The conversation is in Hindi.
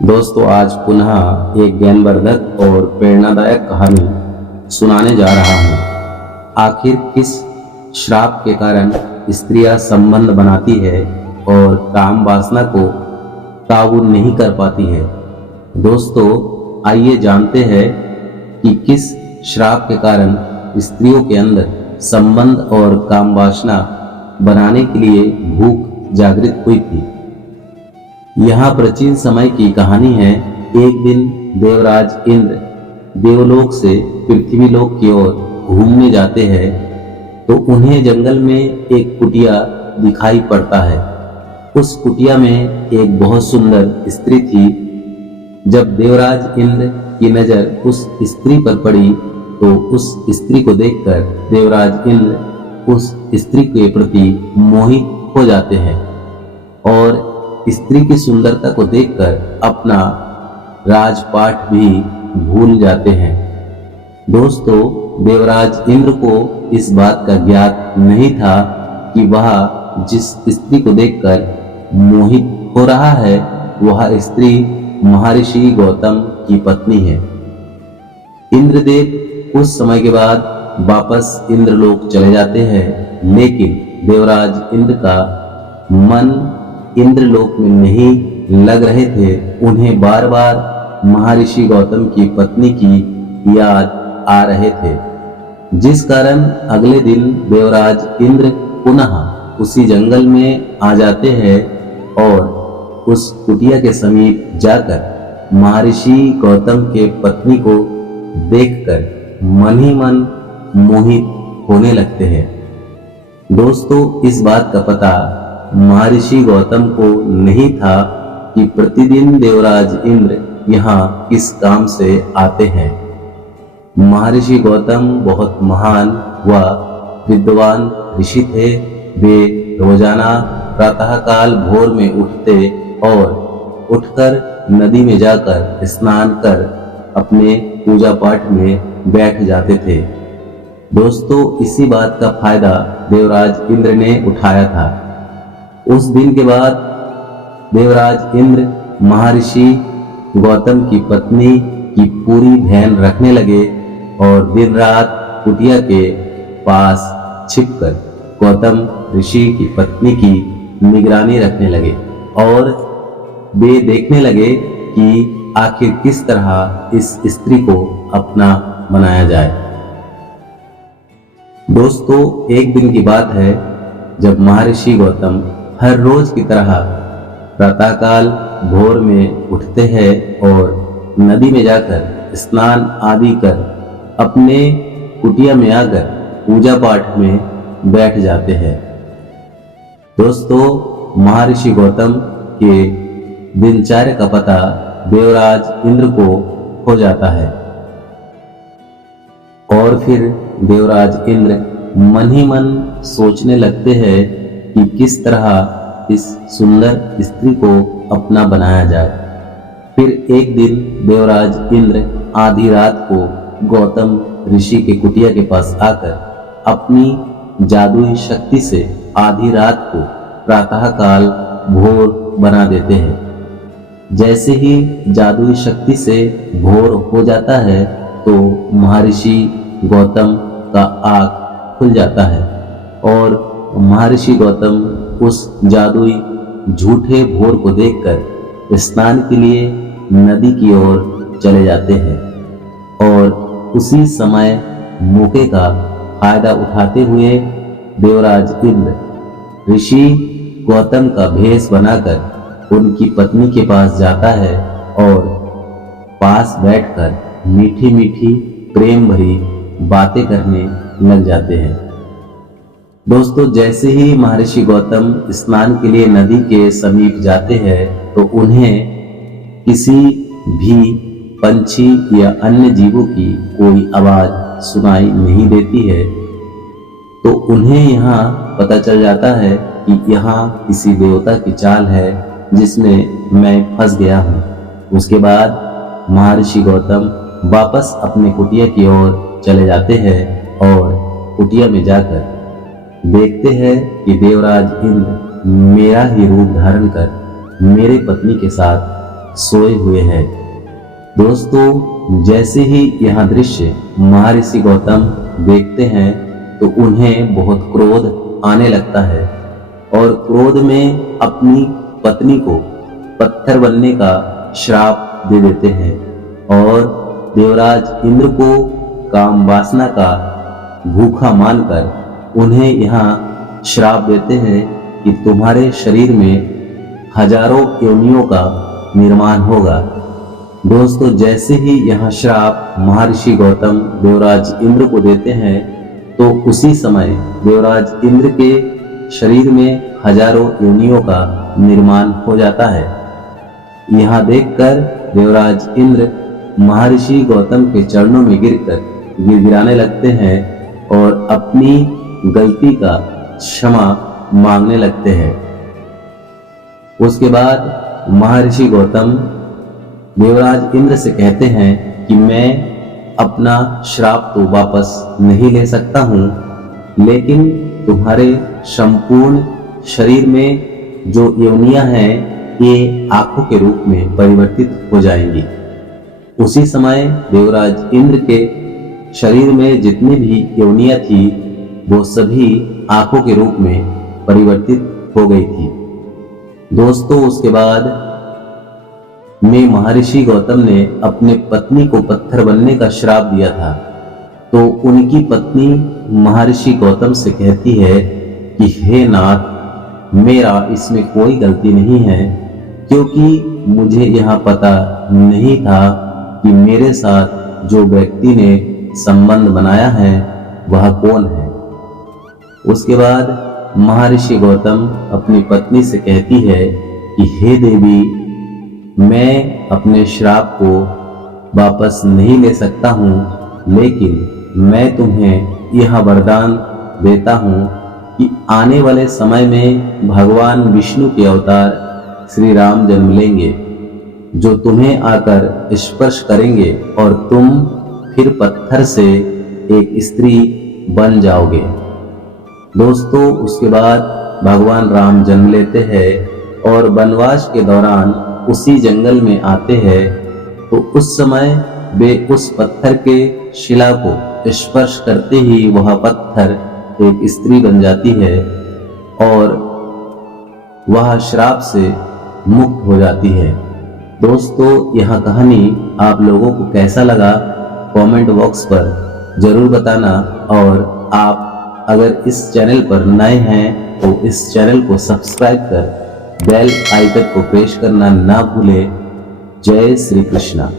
दोस्तों, आज पुनः एक ज्ञानवर्धक और प्रेरणादायक कहानी सुनाने जा रहा हूँ। आखिर किस श्राप के कारण स्त्रियां संबंध बनाती है और काम वासना को काबू नहीं कर पाती है। दोस्तों, आइए जानते हैं कि किस श्राप के कारण स्त्रियों के अंदर संबंध और काम वासना बनाने के लिए भूख जागृत हुई थी। यहाँ प्राचीन समय की कहानी है। एक दिन देवराज इंद्र देवलोक से पृथ्वीलोक की ओर घूमने जाते हैं तो उन्हें जंगल में एक कुटिया दिखाई पड़ता है। उस कुटिया में एक बहुत सुंदर स्त्री थी। जब देवराज इंद्र की नजर उस स्त्री पर पड़ी तो उस स्त्री को देखकर देवराज इंद्र उस स्त्री के प्रति मोहित हो जाते हैं और स्त्री की सुंदरता को देखकर अपना राजपाट भी भूल जाते हैं। दोस्तों, देवराज इंद्र को इस बात का ज्ञात नहीं था कि वह जिस स्त्री को देखकर मोहित हो रहा है वह स्त्री महर्षि गौतम की पत्नी है। इंद्रदेव कुछ समय के बाद वापस इंद्रलोक चले जाते हैं, लेकिन देवराज इंद्र का मन इंद्रलोक में नहीं लग रहे थे। उन्हें बार बार महर्षि गौतम की पत्नी की याद आ रहे थे, जिस कारण अगले दिन देवराज इंद्र पुनः उसी जंगल में आ जाते हैं और उस कुटिया के समीप जाकर महर्षि गौतम के पत्नी को देखकर मन ही मन मोहित होने लगते हैं। दोस्तों, इस बात का पता महर्षि गौतम को नहीं था कि प्रतिदिन देवराज इंद्र यहाँ किस काम से आते हैं। महर्षि गौतम बहुत महान व विद्वान ऋषि थे। वे रोजाना प्रातःकाल भोर में उठते और उठकर नदी में जाकर स्नान कर अपने पूजा पाठ में बैठ जाते थे। दोस्तों, इसी बात का फायदा देवराज इंद्र ने उठाया था। उस दिन के बाद देवराज इंद्र महर्षि गौतम की पत्नी की पूरी ध्यान रखने लगे और दिन रात कुटिया के पास छिपकर गौतम ऋषि की पत्नी की निगरानी रखने लगे और वे देखने लगे कि आखिर किस तरह इस स्त्री को अपना बनाया जाए। दोस्तों, एक दिन की बात है जब महर्षि गौतम हर रोज की तरह प्रातःकाल भोर में उठते हैं और नदी में जाकर स्नान आदि कर अपने कुटिया में आकर पूजा पाठ में बैठ जाते हैं। दोस्तों, महर्षि गौतम के दिनचर्या का पता देवराज इंद्र को हो जाता है और फिर देवराज इंद्र मन ही मन सोचने लगते हैं कि किस तरह इस सुंदर स्त्री को अपना बनाया जाए। फिर एक दिन देवराज इंद्र आधी रात को गौतम ऋषि के कुटिया के पास आकर अपनी जादुई शक्ति से आधी रात को प्रातःकाल भोर बना देते हैं। जैसे ही जादुई शक्ति से भोर हो जाता है तो महर्षि गौतम का आँख खुल जाता है और महर्षि गौतम उस जादुई झूठे भोर को देखकर स्नान के लिए नदी की ओर चले जाते हैं और उसी समय मौके का फायदा उठाते हुए देवराज इंद्र ऋषि गौतम का भेष बनाकर उनकी पत्नी के पास जाता है और पास बैठकर मीठी मीठी प्रेम भरी बातें करने लग जाते हैं। दोस्तों, जैसे ही महर्षि गौतम स्नान के लिए नदी के समीप जाते हैं तो उन्हें किसी भी पंछी या अन्य जीवों की कोई आवाज सुनाई नहीं देती है। तो उन्हें यहाँ पता चल जाता है कि यहाँ किसी देवता की चाल है जिसमें मैं फंस गया हूँ। उसके बाद महर्षि गौतम वापस अपने कुटिया की ओर चले जाते हैं और कुटिया में जाकर देखते हैं कि देवराज इंद्र मेरा ही रूप धारण कर मेरे पत्नी के साथ सोए हुए हैं। दोस्तों, जैसे ही यह दृश्य महर्षि गौतम देखते हैं तो उन्हें बहुत क्रोध आने लगता है और क्रोध में अपनी पत्नी को पत्थर बनने का श्राप दे देते हैं और देवराज इंद्र को काम वासना का भूखा मानकर उन्हें यहाँ श्राप देते हैं कि तुम्हारे शरीर में हजारों योनियों का निर्माण होगा। दोस्तों, जैसे ही यह श्राप महर्षि गौतम देवराज इंद्र को देते हैं तो उसी समय देवराज इंद्र के शरीर में हजारों योनियों का निर्माण हो जाता है। यह देखकर देवराज इंद्र महर्षि गौतम के चरणों में गिरकर गिड़गिड़ाने लगते हैं और अपनी गलती का क्षमा मांगने लगते हैं। उसके बाद महर्षि गौतम देवराज इंद्र से कहते हैं कि मैं अपना श्राप तो वापस नहीं ले सकता हूँ, लेकिन तुम्हारे संपूर्ण शरीर में जो योनियां हैं ये आंखों के रूप में परिवर्तित हो जाएंगी। उसी समय देवराज इंद्र के शरीर में जितनी भी योनियां थी वो सभी आंखों के रूप में परिवर्तित हो गई थी। दोस्तों, उसके बाद में महर्षि गौतम ने अपने पत्नी को पत्थर बनने का श्राप दिया था, तो उनकी पत्नी महर्षि गौतम से कहती है कि हे नाथ, मेरा इसमें कोई गलती नहीं है, क्योंकि मुझे यह पता नहीं था कि मेरे साथ जो व्यक्ति ने संबंध बनाया है वह कौन है। उसके बाद महर्षि गौतम अपनी पत्नी से कहती है कि हे देवी, मैं अपने श्राप को वापस नहीं ले सकता हूँ, लेकिन मैं तुम्हें यह वरदान देता हूँ कि आने वाले समय में भगवान विष्णु के अवतार श्री राम जन्म लेंगे, जो तुम्हें आकर स्पर्श करेंगे और तुम फिर पत्थर से एक स्त्री बन जाओगे। दोस्तों, उसके बाद भगवान राम जन्म लेते हैं और वनवास के दौरान उसी जंगल में आते हैं, तो उस समय वे उस पत्थर के शिला को स्पर्श करते ही वह पत्थर एक स्त्री बन जाती है और वह श्राप से मुक्त हो जाती है। दोस्तों, यह कहानी आप लोगों को कैसा लगा कमेंट बॉक्स पर जरूर बताना, और आप अगर इस चैनल पर नए हैं तो इस चैनल को सब्सक्राइब कर बेल आइकन को प्रेस करना ना भूलें। जय श्री कृष्णा।